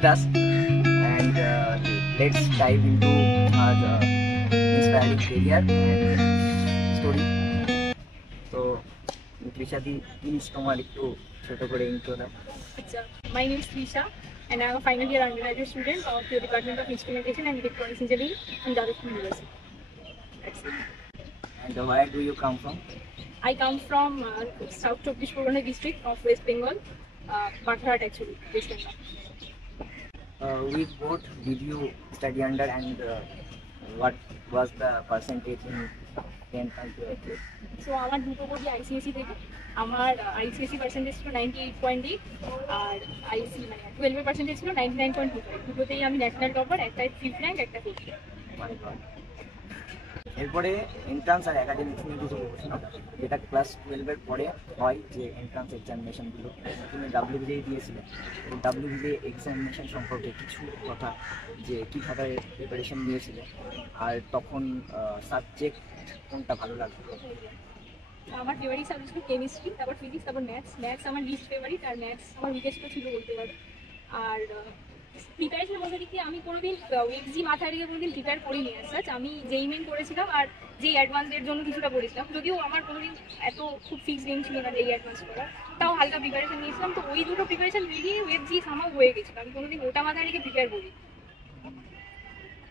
with us and let's dive into our inspiring career and story. So, Trisha di, please তোমার একটু ছোট করে intro দাও। My name is Trisha and I am a final year undergraduate student of the Department of Instrumentation and Electronics Engineering in Jadavpur University. And where do you come from? I come from South Chব্বিশ Purgana district of West Bengal, Baghat actually, West Bengal. Which board did you study under and what was the percentage in 10th and 12th? So আমার দুটো বোর্ডই ICSE থেকে আমার ICSE percentage ছিল 98.8 আর IC মানে 12 এর percentage ছিল 99.25 দুটোতেই আমি ন্যাশনাল টপার একটা 5th র্যাঙ্ক একটা 5th এরপরে এন্ট্রান্স আর একাডেমিক্স নিয়ে কিছু প্রশ্ন যেটা ক্লাস 12 এর পরে হয় যে এন্ট্রান্স এক্সামিনেশনগুলো তুমি WBJ দিয়েছিলে এই WBJ এক্সামিনেশন সম্পর্কে কিছু কথা যে কীভাবে প্রিপারেশন নিয়েছিলে আর তখন সাবজেক্ট কোনটা ভালো লাগতো? আমার ফেভারিট সাবজেক্ট ছিল কেমিস্ট্রি, তারপর ফিজিক্স, তারপর ম্যাথস আমার লিস্ট ফেভারিট আর ম্যাথস আমার উইকেস্ট ছিল বলতে পারো। আর প্রিপারেশনের মধ্যে দিকে আমি কোনোদিন ওয়েবজি মাথায় রেখে কোনোদিন প্রিপেয়ার করিনি অ্যাজ আমি যেই মেন করেছিলাম আর যেই অ্যাডভান্সের জন্য কিছুটা করেছিলাম, যদিও আমার কোনোদিন এত খুব ফিক্সড রেঞ্জ ছিল না যেই অ্যাডভান্স করার, তাও হালকা প্রিপারেশন নিয়েছিলাম। তো ওই দুটো প্রিপারেশন মিলিয়ে ওয়েবজি সামাও হয়ে গেছিলো, আমি কোনোদিন ওটা মাথায় রেখে প্রিপেয়ার করি।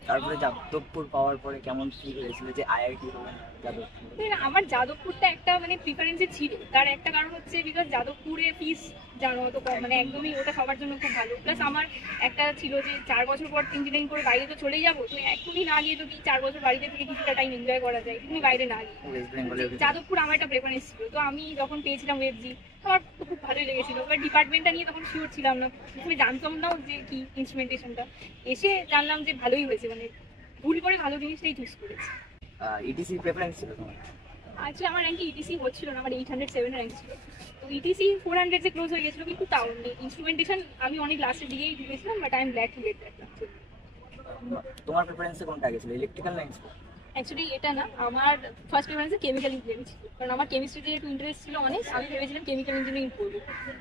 তারপরে যাদবপুর পাওয়ার পরে কেমন ফিল হয়েছিল যে IIT হলো যাদবপুর? আমার যাদবপুরটা একটা মানে প্রিফারেন্সে ছিল, তার একটা কারণ হচ্ছে বিকজ যাদবপুরে ফিস জানো অত কম, মানে একদমই ওটা সবার জন্য খুব ভালো। প্লাস আমার একটা ছিল যে 4 বছর পর ইঞ্জিনিয়ারিং করে বাইরে তো চলেই যাবো, তো এখনই না গিয়ে যদি 4 বছর বাড়িতে থেকে কিছুটা টাইম এনজয় করা যায় তুমি বাইরে না গিয়ে যাদবপুর আমার একটা প্রেফারেন্স ছিল। তো আমি যখন পেয়েছিলাম ওয়েবজি আমার তো খুব ভালোই লেগেছিল, এবার ডিপার্টমেন্টটা নিয়ে তখন শিওর ছিলাম না, প্রথমে জানতাম নাও যে কি ইনস্ট্রুমেন্টেশনটা, এসে জানলাম যে ভালোই হয়েছে, মানে ভুল করে ভালো জিনিসটাই চুজ করেছি। ইটিসি প্রেফারেন্স ছিল তোমার? অ্যাকচুয়ালি আমার র্যাঙ্কে ইটিসি হচ্ছিল না, আমার 807 র্যাঙ্ক ছিল, তো ইটিসি 400 ক্লোজ হয়ে গেছিলো, কিন্তু তাও ইনস্ট্রুমেন্টেশন আমি অনেক লাস্টের দিকেই ঢুকেছিলাম, but I am glad to get that. তোমার প্রেফারেন্সে কোনটা গেছিল, ইলেকট্রিক্যাল না ইলেকট্রিক্যাল? অ্যাকচুয়ালি এটা না, আমার ফার্স্ট প্রেফারেন্সে কেমিক্যাল ইঞ্জিনিয়ারিং ছিল, কারণ আমার কেমিস্ট্রিতে একটু ইন্টারেস্ট ছিল অনেক, আমি ভেবেছিলাম কেমিক্যাল ইঞ্জিনিয়ারিং করবো।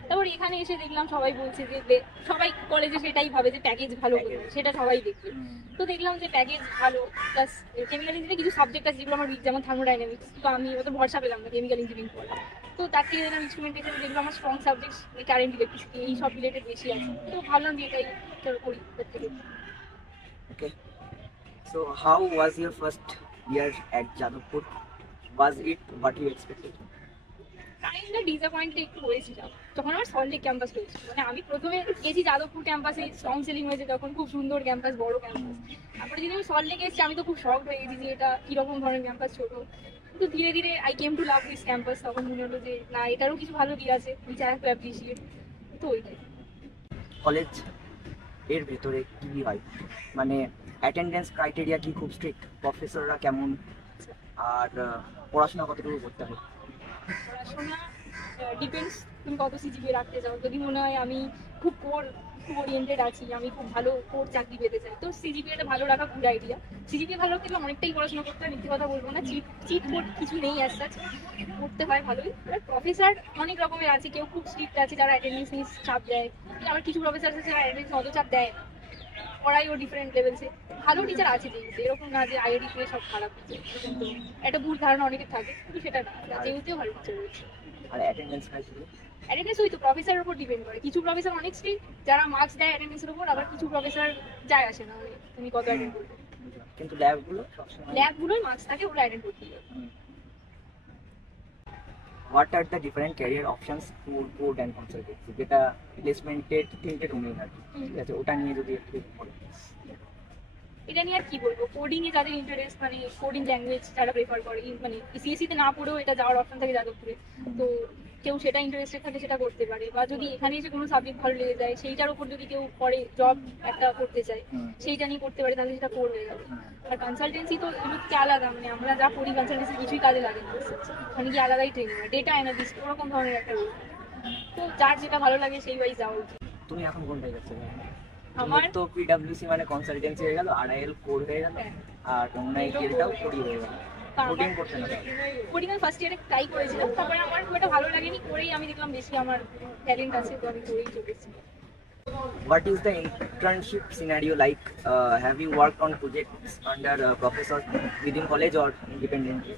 তারপর এখানে এসে দেখলাম সবাই বলছে যে সবাই কলেজে সেটাই ভাবে যে প্যাকেজ ভালো করবে, সেটা সবাই দেখবে, তো দেখলাম যে প্যাকেজ ভালো, প্লাস কেমিক্যাল ইঞ্জিনিয়ারিং কিছু সাবজেক্ট আছে যেগুলো আমার উইক, যেমন থার্মোডাইনামিক্স, তো আমি অত ভরসা পেলাম না কেমিক্যাল ইঞ্জিনিয়ারিং পড়া। তো তার থেকে দেখলাম ইনস্ট্রুমেন্টেশন যেগুলো আমার স্ট্রং সাবজেক্ট, কারেন্ট ইলেকট্রিসিটি এই সব রিলেটেড বেশি আছে, তো ভাবলাম যে এটাই করি প্রত্যেকে। Okay, so how was your first year at Jadavpur? Was it what you expected? Kindly disappointed একটু হয়েছিলাম যখন আমার সল্টলেক ক্যাম্পাস হয়েছিল, মানে আমি প্রথমে গেছি যাদবপুর ক্যাম্পাসে, স্ট্রং সেলিং হয়েছে তখন, খুব সুন্দর ক্যাম্পাস, বড় ক্যাম্পাস। তারপরে যদি আমি সল্টলেকে এসেছি আমি তো খুব শক হয়ে গেছি যে এটা কীরকম ধরনের ক্যাম্পাস, ছোটো। কিন্তু ধীরে ধীরে I came to love this campus, তখন মনে হলো যে না এটারও কিছু ভালো দিক আছে, which I have to appreciate. তো ওইটাই। কলেজ এর ভেতরে কী হয়, মানে অ্যাটেন্ডেন্স ক্রাইটেরিয়া কি খুব স্ট্রিক্ট? প্রফেসররা কেমন? আর পড়াশোনা কতটুকু করতে হয়? পড়াশোনা ডিপেন্ডস তুমি কত সিজিপিএ রাখতে চাও। যদি মনে হয় আমি খুব কোর ওরিয়েন্টেড আছি, আমি খুব ভালো কোর চাকরি পেতে চাই, তো সিজিপিএটা ভালো রাখা গুড আইডিয়া। সিজিপিএ ভালো রাখতে গেলে অনেকটাই পড়াশোনা করতে হয়, মিথ্যে কথা বলবো না, চিট কোড কিছু নেই অ্যাজ সাচ, করতে হয় ভালোই। এবার প্রফেসর অনেক রকমের আছে, কেউ খুব স্ট্রিক্ট আছে যারা অ্যাটেন্ডেন্স নিয়ে চাপ দেয়, আবার কিছু প্রফেসর আছে যারা অ্যাটেন্ডেন্স অত চাপ দেয় না, পড়াইও ডিফারেন্ট লেভেলসে। ভালো টিচার আছে যেহেতু, এরকম না যে আইআইটি থেকে সব খারাপ টিচার, কিন্তু একটা ভুল ধারণা অনেকের থাকে, কিন্তু সেটা না, যেহেতু ভালো টিচার রয়েছে। আর অ্যাটেন্ডেন্স ক্রাইটেরিয়া? অ্যাটেন্ডেন্স ওই তো প্রফেসরের উপর ডিপেন্ড করে, কিছু প্রফেসর অনেক স্ট্রিক্ট যারা মার্কস দেয় অ্যাটেন্ডেন্সের উপর, আবার কিছু প্রফেসর যায় আসে না, মানে তুমি কত অ্যাটেন্ড করবে। কিন্তু ল্যাবগুলোই মার্কস থাকে, ওরা অ্যাটেন্ড করতে হবে। What are the different career options for code and consultancy, যেটা প্লেসমেন্টের তিনটে ডোমেইন আর কি, ঠিক আছে, ওটা নিয়ে যদি একটু বলো। এটা নিয়ে আর কি বলবো, কোডিং এ যাদের ইন্টারেস্ট, মানে কোডিং ল্যাঙ্গুয়েজ যারা প্রেফার করে, মানে সিএসসি তে না পড়েও এটা যাওয়ার অপশন থাকে যাদবপুরে, তো কেউ সেটা ইন্টারেস্টেড থাকে সেটা করতে পারে, বা যদি এখানে এসে কোনো সাবজেক্ট ভালো লেগে যায় সেইটার উপর যদি কেউ পরে জব একটা করতে চায় সেইটা নিয়ে করতে পারে, তাহলে সেটা কোর হয়ে যাবে। আর কনসালটেন্সি তো এগুলোকে আলাদা, মানে আমরা যা পড়ি কনসালটেন্সি কিছুই কাজে লাগে না, ওখানে কি আলাদাই ট্রেনিং হয়, ডেটা অ্যানালিস্ট ওরকম ধরনের একটা রোল, তো যার যেটা ভালো লাগে সেই ওয়াইজ যাওয়া উচিত। তুমি এখন কোনটাই যাচ্ছ? আমার তো পিডব্লিউসি মানে কনসালটেন্সি হয়ে গেল, আরআইএল কোর হয়ে গেল, আর অন্যায়টাও কোডই হয়ে গেল। কোডিং করতে না? কোডিং আমি ফার্স্ট ইয়ারে ট্রাই করেছিলাম, তারপরে আমার খুব একটা ভালো লাগেনি, করেই আমি দেখলাম বেশি আমার ট্যালেন্ট আছে, তো আমি করেই চলেছি। What is the internship scenario like? Have you worked on projects under professors within college or independently?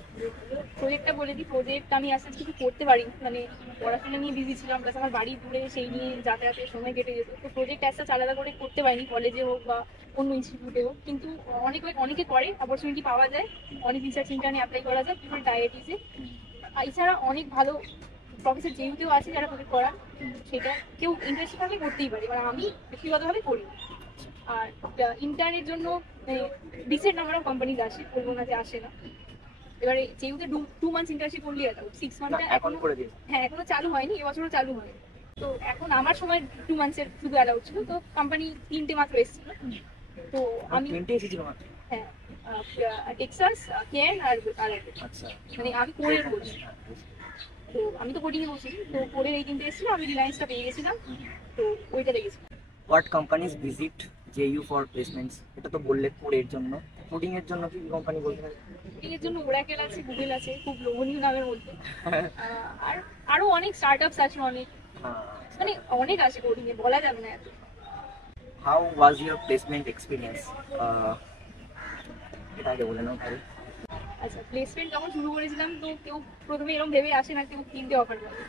প্রজেক্টটা বলে দিই, প্রজেক্ট আমি আস্তে আস্তে কিছু করতে পারিনি, মানে পড়াশোনা নিয়ে বিজি ছিলাম, প্লাস আমার বাড়ি দূরে, সেই নিয়ে যাতায়াতের সময় কেটে যেত। তো প্রজেক্ট অ্যাজ সাচ আলাদা করে করতে পারিনি, কলেজে হোক বা অন্য ইনস্টিটিউটে হোক। কিন্তু অনেকে করে, অপরচুনিটি পাওয়া যায়, অনেক রিসার্চ ইন্টার্নে অ্যাপ্লাই করা যায় বিভিন্ন ডায়েটিসে। এছাড়া অনেক ভালো প্রফেসর যেহেতু আছে যারা প্রজেক্ট করার, সেটা কেউ ইন্টারেস্ট থাকলে করতেই পারে, এবার আমি ব্যক্তিগতভাবে করি। আর ইন্টার্নের জন্য ডিসেন্ট নাম্বার অফ কোম্পানিজ আসে, বলবো না যে আসে না। এবারে যেহেতু 2 মান্থস ইন্টার্নশিপ করলে এত 6 মান্থটা এখন করে দিন। হ্যাঁ, এখনো চালু হয়নি, এবছরও চালু হয়নি। তো এখন আমার সময় 2 মান্থসের শুধু অ্যালাউড ছিল, তো কোম্পানি 3টে মাত্র এসেছিল। তো আমি 20 এসেছিল মাত্র। হ্যাঁ, টেক্সাস, কেন আর আচ্ছা, মানে আমি কোরের বলছি। তো আমি তো কোডিংয়ে বলছি, তো কোরের এই 3টে এসেছিল, আমি রিলায়েন্সটা পেয়ে গেছিলাম, তো ওইটা দেখেছিলাম। What companies visit JU for placements? এটা তো বললে কোডের জন্য, কোডিং এর জন্য কি কোম্পানি বলতে পারে? কোডিং এর জন্য ওরাকেল আছে, গুগল আছে, খুব লোভনীয় নামের মধ্যে। আর আরো অনেক স্টার্টআপস আছে, অনেক মানে অনেক আছে কোডিং এ, বলা যাবে না এত। How was your placement experience? এটা আগে বলে নাও তাহলে। আচ্ছা, প্লেসমেন্ট যখন শুরু করেছিলাম, তো কেউ প্রথমে এরকম ভেবে আসে না কেউ 3টে অফার পাবে।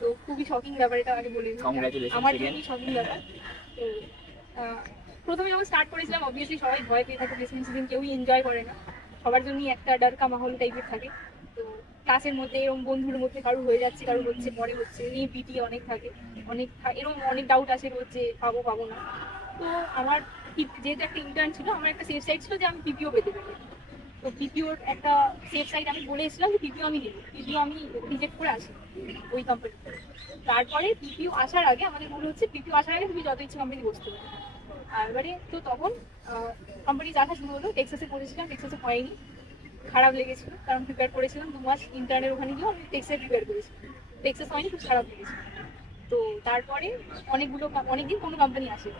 তো খুবই শকিং ব্যাপার, এটা আগে বলে দিই। Congratulations আমার again. জন্যই শকিং ব্যাপার। তো প্রথমে যখন স্টার্ট করেছিলাম, অবভিয়াসলি সবাই ভয় পেয়ে থাকে, প্লেসমেন্ট সিজন কেউই এনজয় করে না, সবার জন্যই একটা ডারকা মাহল টাইপের থাকে। তো ক্লাসের মধ্যে এরকম বন্ধুর মধ্যে কারোর হয়ে যাচ্ছে, কারোর হচ্ছে, পরে হচ্ছে, এই বিটি অনেক থাকে, এরকম অনেক ডাউট আসে হচ্ছে পাবো না। তো আমার যেহেতু একটা ইন্টার্ন ছিল, আমার একটা সেফ সাইড ছিল যে আমি পিপিও পেতে পারি। তো পিপিওর একটা সেফ সাইড আমি বলেছিলাম যে পিপিও আমি নেবো, পিপিও আমি রিজেক্ট করে আসি ওই কোম্পানিতে। তারপরে পিপিও আসার আগে আমাদের মনে হচ্ছে পিপিও আসার আগে তুমি যত ইচ্ছে কোম্পানি বসতে পারো। আর এবারে তো তখন কোম্পানি আসা শুরু হলো, টেক্সাসে পড়েছিলাম, টেক্সাসে হয়নি, খারাপ লেগেছিল, কারণ প্রিপেয়ার করেছিলাম 2 মাস ইন্টার্নের ওখানে গিয়েও আমি টেক্সাসে প্রিপেয়ার করেছিলাম, টেক্সাস হয়নি, খুব খারাপ লেগেছিল। তো তারপরে অনেকদিন কোনো কোম্পানি আসে,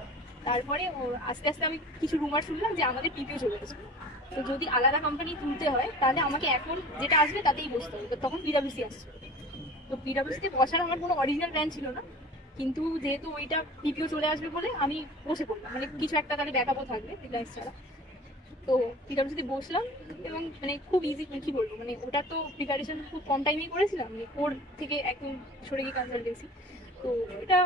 তারপরে আস্তে আস্তে আমি কিছু রুমার শুনলাম যে আমাদের পিপিও চলে আসবে। তো যদি আলাদা কোম্পানি তুলতে হয় তাহলে আমাকে এখন যেটা আসবে তাতেই বসতে হবে। তখন পিডাব্লিউসি আসছে, তো পিডাব্লিউসিতে বসার আমার কোনো অরিজিনাল প্ল্যান ছিল না, কিন্তু যেহেতু ওইটা পিপিও চলে আসবে বলে আমি বসে পড়লাম, মানে কিছু একটা তাহলে ব্যাকআপও থাকবে রিলায়েন্স ছাড়া। তো পিডাব্লিউসিতে বসলাম, এবং মানে খুব ইজি, কি বলবো, মানে ওটা তো প্রিপারেশন খুব কম টাইমেই করেছিলাম, মানে কোর থেকে একদম সরে গিয়ে কনসালটেন্সি। তো এটা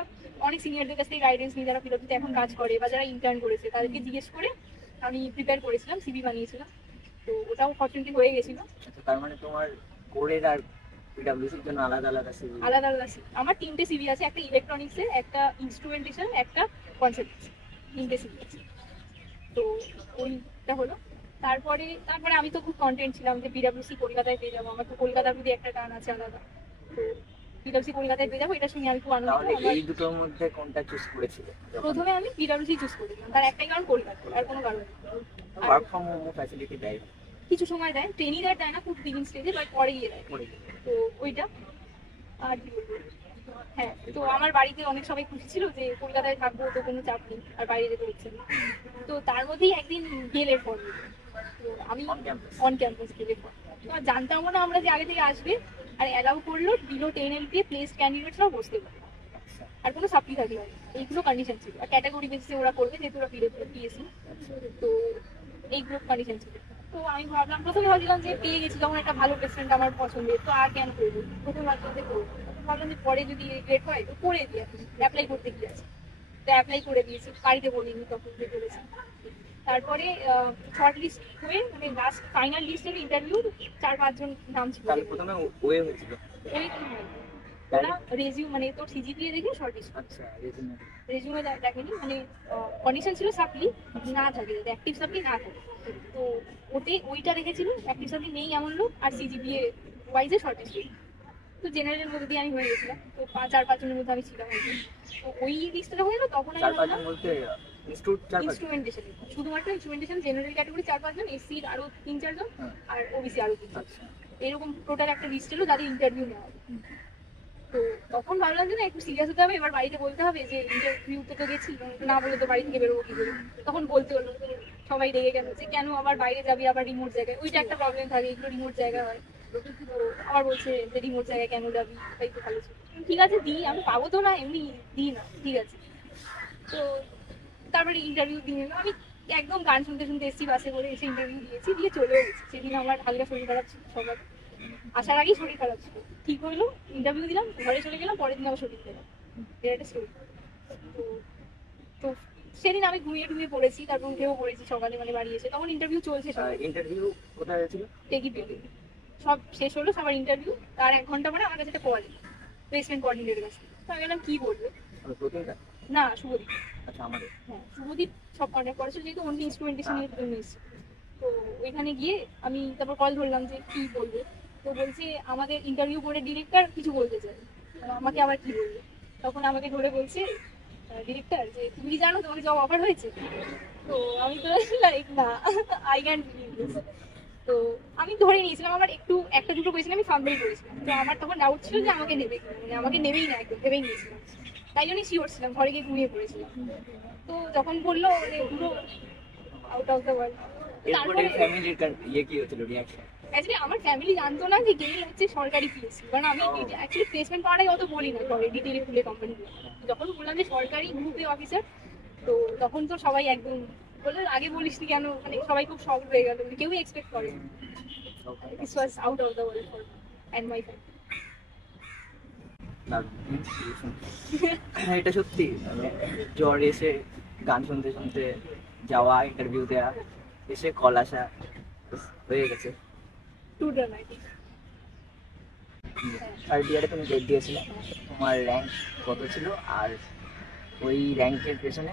অনেক সিনিয়রদের কাছ থেকে গাইডেন্স নিয়ে, যারা পিডাব্লিউসিতে এখন কাজ করে বা যারা ইন্টার্ন করেছে তাদেরকে জিজ্ঞেস করে আমি প্রিপেয়ার করেছিলাম, সিভি বানিয়েছিলাম। তো ওটাও ফর্চুনেটলি হয়ে গেছিল। আচ্ছা, তার মানে তোমার কোডের আর পিডব্লিউসির জন্য আলাদা আলাদা CV? আলাদা আলাদা আমার 3টে সিভি আছে, একটা ইলেকট্রনিক্সের, একটা ইনস্ট্রুমেন্টেশন, একটা কনসেপ্ট, 3টে সিভি আছে। তো ওইটা হলো। তারপরে আমি তো খুব কন্টেন্ট ছিলাম যে পিডাব্লিউসি কলকাতায় পেয়ে যাবো, আমার তো কলকাতার প্রতি একটা টান আছে আলাদা। তো পিডাব্লিউসি কলকাতায় পেয়ে যাবো, এটা শুনে আমি খুব আনন্দিত। তাহলে এই দুটোর মধ্যে কোনটা চুজ করেছিলে? প্রথমে আমি পিডাব্লিউসি চুজ করেছিলাম, তার একটাই কারণ কলকাতা, আর কোনো কারণ নেই। ওয়ার্ক ফ্রম হোম ফ্যাসিলিটি দেয়? কিছু সময় দেয়, ট্রেনিংয়ের দেয় না, খুব বিগিং স্টেজে, বাট পরে গিয়ে দেয়। তো ওইটা আর কি বলবো, হ্যাঁ। তো আমার বাড়িতে অনেক সবাই খুশি ছিল যে কলকাতায় থাকবো, তো কোনো চাপ নেই, আর বাইরে যেতে হচ্ছে না। তো তার মধ্যেই একদিন গেলের ফোন, তো আমি অন ক্যাম্পাস গেলের ফোন, তো জানতামও না আমরা যে আগে থেকে আসবে, আর অ্যালাউ করলো বিলো 10 LPA প্লেসড ক্যান্ডিডেটসরাও বসতে পারে, আর কোনো সাপ্লি থাকলে হয়, এইগুলো কন্ডিশন ছিল। আর ক্যাটাগরি বেসিসে ওরা করবে, যেহেতু ওরা পিএসসি, তো এইগুলো কন্ডিশন ছিল। তো আমি প্রথমে ভাবছিলাম যে পেয়ে গেছি যখন একটা ভালো প্লেসমেন্ট আমার পছন্দের, তো আর কেন করবো, প্রথমে ভাবছিলাম যে করবো, ভাবলাম যে পরে যদি রেট হয় তো করে দিই, অ্যাপ্লাই করতে গিয়ে আছে। তো অ্যাপ্লাই করে দিয়েছি, বাড়িতে বলিনি তখন যে করেছি। তারপরে শর্ট লিস্ট হয়ে, মানে লাস্ট ফাইনাল লিস্টের ইন্টারভিউ 4-5 জন নাম ছিল। তাহলে প্রথমে ওয়ে হয়েছিল? ওই ওরা রেজিউম, মানে তোর সিজিপিএ দেখে শর্ট লিস্ট। আচ্ছা, রেজিউমে দেখেনি, মানে কন্ডিশন ছিল সাপ্লি না থাকে, যাতে অ্যাক্টিভ সাপ্লি না থাকে। তো ওইটা দেখেছিল, অ্যাক্টিভ সাপ্লি নেই এমন লোক, আর সিজিপিএ ওয়াইজে শর্ট লিস্ট। তো জেনারেলের মধ্যে দিয়ে আমি হয়ে গেছিলাম, তো 4-5 জনের মধ্যে আমি ছিলাম। তো ওই লিস্টটা হয়ে গেল, তখন আমি বললাম ইনস্ট্রুমেন্টেশন, শুধুমাত্র ইনস্ট্রুমেন্টেশন জেনারেল ক্যাটাগরি 4-5 জন, এসসির আরো 3-4 জন, আর ওবিসি আরো 3 জন, এরকম টোটাল একটা লিস্ট ছিল যাদের ইন্টারভিউ নেওয়া হবে। তো তখন ভাবলাম যে না, একটু সিরিয়াস হতে হবে, এবার বাড়িতে বলতে হবে যে ইন্টারভিউতে তো গেছি, না বলে তো বাড়ি থেকে বেরোবো কি করে। তখন বলতে হলো, সবাই রেগে গেল যে কেন আবার বাইরে যাবি, আবার রিমোট জায়গায়, ওইটা একটা প্রবলেম থাকে, এগুলো রিমোট জায়গা হয়। তো আবার বলছে যে রিমোট জায়গায় কেন যাবি, তাই তো ভালো ছিল। ঠিক আছে দিই, আমি পাবো তো না, এমনি দিই না, ঠিক আছে। তো তারপরে ইন্টারভিউ দিয়ে এলো। আমি একদম গান শুনতে শুনতে এসেছি, বাসে করে এসে ইন্টারভিউ দিয়েছি, দিয়ে চলেও গেছি। সেদিন আমার হালকা শরীর খারাপ ছিল, সকাল আসার আগেই শরীর খারাপ ছিল, ঠিক হইলো, ইন্টারভিউ দিলাম, ঘরে চলে গেলাম, পরের দিন আবার শরীর খারাপ। এটা একটা স্টোরি। তো তো সেদিন আমি ঘুমিয়ে পড়েছি, তারপর উঠেও পড়েছি সকালে, মানে বাড়ি এসে তখন ইন্টারভিউ চলছে। ইন্টারভিউ কোথায় হয়েছিল? টেকিপিতে সব শেষ হলো, সবার ইন্টারভিউ, তার 1 ঘন্টা পরে আমার কাছে একটা কল, প্লেসমেন্ট কোঅর্ডিনেটরের কাছে। তো আমি বললাম কি বলবে? না, শুভদীপ। আচ্ছা, আমাদের হ্যাঁ, শুভদীপ সব কন্ট্যাক্ট করেছিল, যেহেতু অনলি ইনস্ট্রুমেন্টেশনের জন্য এসেছে। তো ওইখানে গিয়ে আমি তারপর কল ধরলাম যে কি বলবো। তো বলছে আমাদের ইন্টারভিউ করে ডিরেক্টর কিছু বলতে চাই। আমাকে আবার কি বলবে? তখন আমাকে ধরে বলছে ডিরেক্টর যে তুমি কি জানো তোমাকে জব অফার হয়েছে? তো আমি তো লাইক না, আই ক্যান বিলিভ দিস। তো আমি ধরে নিয়েছিলাম, আমার একটু একটা দুটো কোয়েশ্চেন আমি ফাম্বল করেছিলাম। তো আমার তখন ডাউট ছিল যে আমাকে নেবে কি, মানে আমাকে নেবেই না, একদম ভেবেই নিয়েছিলাম। তাই জন্যই শিওর ছিলাম, ঘরে গিয়ে ঘুমিয়ে পড়েছিলাম। তো যখন বললো যে পুরো আউট অফ দ্য ওয়ার্ল্ড, এরপরে ফ্যামিলির কি হয়েছিল রিঅ্যাকশন? অ্যাকচুয়ালি আমার ফ্যামিলি জানতো না যে গেইল হচ্ছে সরকারি পিএসসি, কারণ আমি অ্যাকচুয়ালি প্লেসমেন্ট করাটাই অত বলি না পরে ডিটেলে খুলে কোম্পানিগুলো। যখন বললাম যে সরকারি গ্রুপে অফিসার, তো তখন তো সবাই একদম বললো আগে বলিস নি কেন, মানে সবাই খুব শক হয়ে গেল, কেউই এক্সপেক্ট করে। This was out of the world for and my family. এটা সত্যি, মানে জ্বর এসে গান শুনতে শুনতে যাওয়া, ইন্টারভিউ দেওয়া, এসে কল আসা, হয়ে গেছে। Two dramatic. থার্ড ইয়ারে তুমি ডেট দিয়েছিলে, তোমার র্যাঙ্ক কত ছিল আর ওই র্যাঙ্কের পেছনে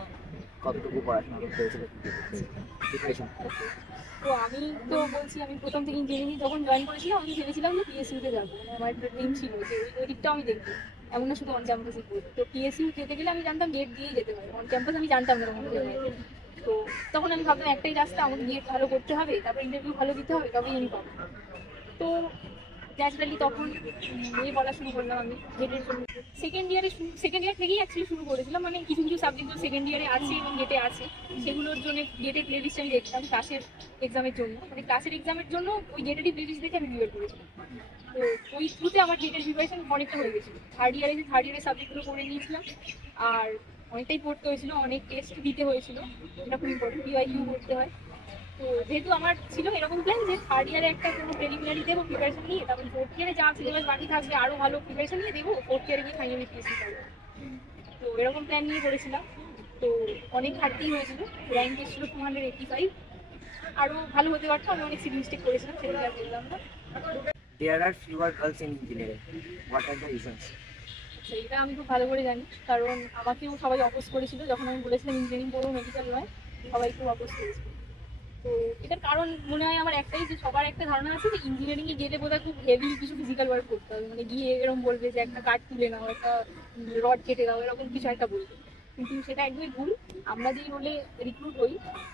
কতটুকু পড়াশোনা করতে হয়েছিল? প্রিপারেশন? তো আমি তো বলছি, আমি প্রথম থেকে ইঞ্জিনিয়ারিং যখন জয়েন করেছিলাম আমি ভেবেছিলাম যে পিএসইউতে যাবো, মানে আমার একটা ড্রিম ছিল যে ওই দিকটাও আমি দেখবো, এমন না শুধু অন ক্যাম্পাসে পড়বো। তো পিএসইউ যেতে গেলে আমি জানতাম গেট দিয়েই যেতে হবে, অন ক্যাম্পাস আমি জানতাম না তখন। তো তখন আমি ভাবলাম একটাই রাস্তা, আমাকে গেট ভালো করতে হবে, তারপর ইন্টারভিউ ভালো দিতে হবে, তবেই আমি পাবো। তো ন্যাচারালি তখন বলা শুরু করলাম আমি গেটের জন্য। সেকেন্ড ইয়ার থেকেই অ্যাকচুয়ালি শুরু করেছিলাম, মানে কিছু কিছু সাবজেক্ট সেকেন্ড ইয়ারে আছে এবং গেটে আছে, সেগুলোর জন্য গেটের প্লেলিস্ট আমি দেখতাম ক্লাসের এক্সামের জন্য, মানে ক্লাসের এক্সামের জন্য ওই গেটেরই প্লেলিস্ট দেখে আমি প্রিপেয়ার করেছিলাম। তো ওই থ্রুতে আমার গেটের প্রিপারেশন অনেকটা হয়ে গেছিলো। থার্ড ইয়ারে সাবজেক্টগুলো করে নিয়েছিলাম, আর অনেকটাই পড়তে হয়েছিল, অনেক টেস্ট দিতে হয়েছিল, এটা খুব ইম্পর্টেন্ট, পিওয়াইকিউ করতে হয়। তো যেহেতু আমার ছিল এরকম প্ল্যান যে থার্ড ইয়ারে একটা কোনো প্রিলিমিনারি দেবো প্রিপারেশন নিয়ে, তারপর ফোর্থ ইয়ারে যা সিলেবাস বাকি থাকবে আরও ভালো প্রিপারেশন নিয়ে দেবো, ফোর্থ ইয়ারে গিয়ে ফাইনালি পিএসসি করবো। তো এরকম প্ল্যান নিয়ে করেছিলাম। তো অনেক ঘাটতি হয়েছিল, র্যাঙ্ক এসেছিল 285, আরও ভালো হতে পারতো, আমি অনেক সিলি মিস্টেক করেছিলাম, সেগুলো আর বললাম না। There are fewer girls in engineering. What are the reasons? এটা আমি খুব ভালো করে জানি, কারণ আমাকেও সবাই অপোজ করেছিল যখন আমি বলেছিলাম ইঞ্জিনিয়ারিং পড়বো, মেডিকেল নয়, সবাই খুব অপোজ করেছিল। তো এটার কারণ মনে হয় আমার একটাই, যে সবার একটা ধারণা আছে যে ইঞ্জিনিয়ারিংয়ে গেলে বোধহয় খুব হেভি কিছু ফিজিক্যাল ওয়ার্ক করতে হবে, মানে গিয়ে এরকম বলবে যে একটা কাঠ তুলে নাও, একটা রড কেটে দাও, এরকম কিছু একটা বলবে। কিন্তু সেটা একদমই ভুল। আমরা যেই রোলে রিক্রুট হই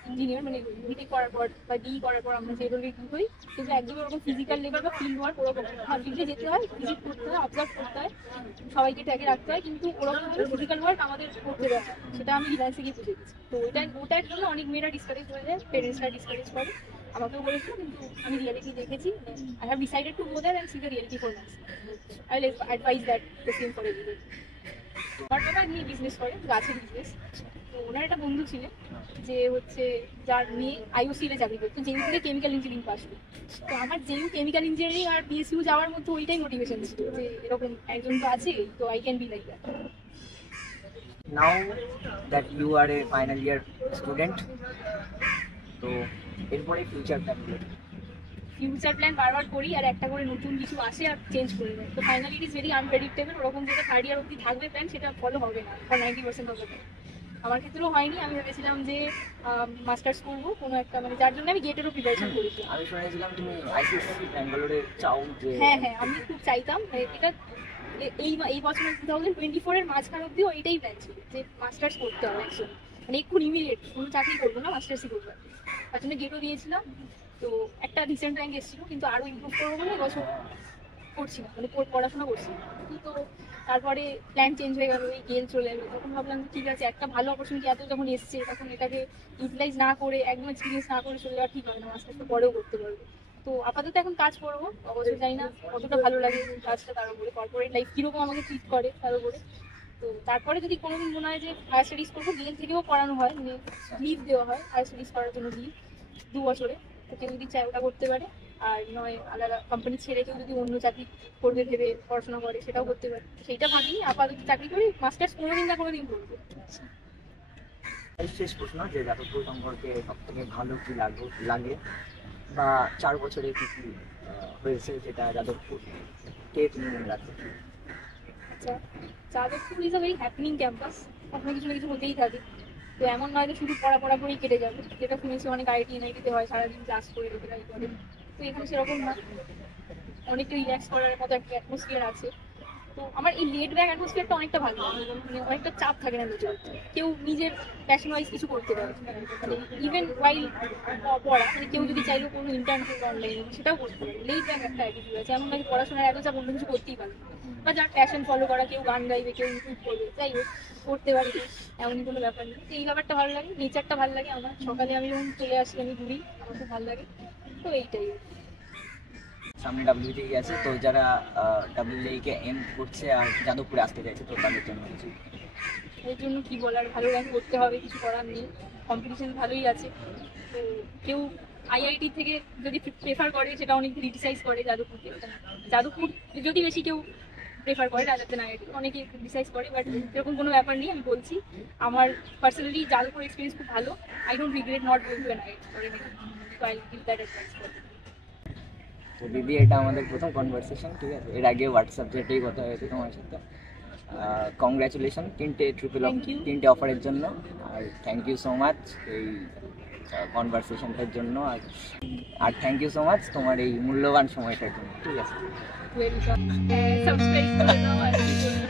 ইঞ্জিনিয়ার, মানে বিটেক করার পর বা ডিই করার পর আমরা সেই রোলে রিক্রুট হই, সেটা একদম ওরকম ফিজিক্যাল লেভেল বা ফিল্ড ওয়ার্ক ওরকম। হ্যাঁ, ফিল্ডে যেতে হয়, ভিজিট করতে হয়, অবজার্ভ করতে হয়, সবাইকে ট্যাগে রাখতে হয়, কিন্তু ওরকম ফিজিক্যাল ওয়ার্ক আমাদের করতে দেওয়া হয়, সেটা আমি রিলায়েন্সে গিয়ে বুঝে গেছি। তো ওটার জন্য অনেক মেয়েরা ডিসকারেজ হয়ে যায়, পেরেন্টসরা ডিসকারেজ করে, আমাকেও বলেছিল, কিন্তু আমি রিয়ালিটি দেখেছি। I have decided to go there and see the reality for myself. I will advise that the same for everyone. আমার বাবা নিয়ে বিজনেস করে, গাছের বিজনেস। তো ওনার একটা বন্ধু ছিলেন যে হচ্ছে, যার মেয়ে আইওসিএলে চাকরি করতো, জেইউ থেকে কেমিক্যাল ইঞ্জিনিয়ারিং পাস করতো। তো আমার জেইউ কেমিক্যাল ইঞ্জিনিয়ারিং আর পিএসইউ যাওয়ার মধ্যে ওইটাই মোটিভেশন ছিল যে এরকম একজন তো আছে, তো I can be like that. Now that you are a final year student, তো এরপরে ফিউচার প্ল্যান বারবার করি, আর একটা করে নতুন কিছু আসে আর চেঞ্জ করে দেয়। তো finally it is very unpredictable, ওরকম যেটা থার্ড ইয়ার অব্দি থাকবে প্ল্যান, সেটা ফলো হবে না ফর 90% অফ দ্য টাইম। আমার ক্ষেত্রেও হয়নি। আমি ভেবেছিলাম যে মাস্টার্স করবো কোনো একটা, মানে যার জন্য আমি গেটেরও প্রিপারেশন করেছিলাম। আমি শুনেছিলাম তুমি আইসিএসসি ব্যাঙ্গালোরে চাও যে। হ্যাঁ, আমি খুব চাইতাম এটা। এই বছর 2024 এর মাঝখান অব্দিও এটাই প্ল্যান ছিল যে মাস্টার্স করতে হবে একদম, মানে এক্ষুনি ইমিডিয়েট কোনো চাকরি করবো না, মাস্টার্সই করবো। তার জন্য গেটও দিয়েছিলাম। তো একটা রিসেন্ট র্যাঙ্ক এসেছিল, কিন্তু আরও ইমপ্রুভ করবো বলে বছর করছিলাম, মানে পড়াশোনা করছিলাম। তো তারপরে প্ল্যান চেঞ্জ হয়ে গেল, এই গেল চলে এলো। তখন ভাবলাম যে ঠিক আছে, একটা ভালো অপরচুনিটি এত যখন এসছে, তখন এটাকে ইউটিলাইজ না করে, একদম এক্সপিরিয়েন্স না করে চলে যাওয়া ঠিক হয় না, মাস্টার্সটা পরেও করতে পারবো। তো আপাতত এখন কাজ করবো, অবশ্যই জানি না কতটা ভালো লাগে কাজটা, তার উপরে কর্পোরেট লাইফ কীরকম আমাকে ট্রিট করে তার উপরে। তো তারপরে যদি কোনোদিন মনে হয় যে হায়ার স্টাডিজ করবো, ডিএল থেকেও পড়ানো হয়, মানে লিভ দেওয়া হয় হায়ার স্টাডিজ করার জন্য, লিভ 2 বছরে। তো কেউ যদি চায় ওটা করতে পারে, আর নয় আলাদা কোম্পানি ছেড়ে কেউ যদি অন্য চাকরি করবে ভেবে পড়াশোনা করে সেটাও করতে পারে। সেইটা ভাবি আপাতত চাকরি করি, মাস্টার্স কোনোদিন না কোনোদিন করবো। এই শেষ প্রশ্ন, যে যাদবপুর সম্পর্কে সব থেকে ভালো কি লাগে বা 4 বছরে কি কি হয়েছে যেটা যাদবপুর কে তুমি মনে রাখো? আচ্ছা, Jadavpur is a very happening campus, কখনো কিছু না কিছু হতেই থাকে। তো এমন নয় যে শুধু পড়া করেই কেটে যাবে, যেটা শুনেছি অনেক আইআইটি এনআইটিতে হয়, সারাদিন ক্লাস করে রেখে করে। তো এখানে সেরকম না, অনেকটা রিল্যাক্স করার মতো একটা অ্যাটমসফিয়ার আছে। তো আমার এই লেট ব্যাক অ্যাটমসফিয়ারটা অনেকটা ভালো লাগে, মানে অনেকটা চাপ থাকে না নিজের, কেউ নিজের প্যাশন ওয়াইজ কিছু করতে পারে, মানে ইভেন ওয়াইল পড়া, মানে কেউ যদি চাইলেও কোনো ইন্টার্নশিপ অনলাইনে সেটাও করতে পারে। লেট ব্যাক একটা অ্যাটিটিউড আছে, এমন নয় পড়াশোনার এত চাপ অন্য কিছু করতেই পারে, বা যার প্যাশন ফলো করা, কেউ গান গাইবে, কেউ ইউটিউব করবে, যাই হোক করতে পারে, এমনই কোনো ব্যাপার নেই। এই ব্যাপারটা ভালো লাগে, নেচারটা ভালো লাগে আমার। সকালে আমি যখন চলে আসি, আমি ঘুরি, আমার খুব ভালো লাগে। তো এইটাই। সামনে ডাব্লিউবিজেই আছে, তো যারা ডাব্লিউবিজেই কে এম করছে আর যাদবপুরে আসতে চাইছে, তো তাদের জন্য কিছু? এর জন্য কি বলার, ভালো র্যাঙ্ক করতে হবে, কিছু করার নেই, কম্পিটিশন ভালোই আছে। তো কেউ আইআইটি থেকে যদি প্রেফার করে, সেটা অনেক ক্রিটিসাইজ করে যাদবপুরকে, যাদবপুর যদি বেশি কেউ প্রেফার করে রাদার দেন আইআইটি, অনেকে ক্রিটিসাইজ করে, বাট এরকম কোনো ব্যাপার নেই। আমি বলছি আমার পার্সোনালি যাদবপুর এক্সপিরিয়েন্স খুব ভালো, I don't regret not going to an IIT for anything, so I give that advice for. তো দিদি, এটা আমাদের প্রথম কনভারসেশন, ঠিক আছে? এর আগে হোয়াটসঅ্যাপ চ্যাটেই কথা হয়েছে তোমার সাথে। কংগ্রাচুলেশন 3টে অফারের জন্য, আর থ্যাংক ইউ সো মাচ এই কনভারসেশনটার জন্য, আর থ্যাংক ইউ সো মাচ তোমার এই মূল্যবান সময়টার জন্য, ঠিক আছে? ওয়েলকাম, সাবস্ক্রাইব করে দাও আর কি বলবো।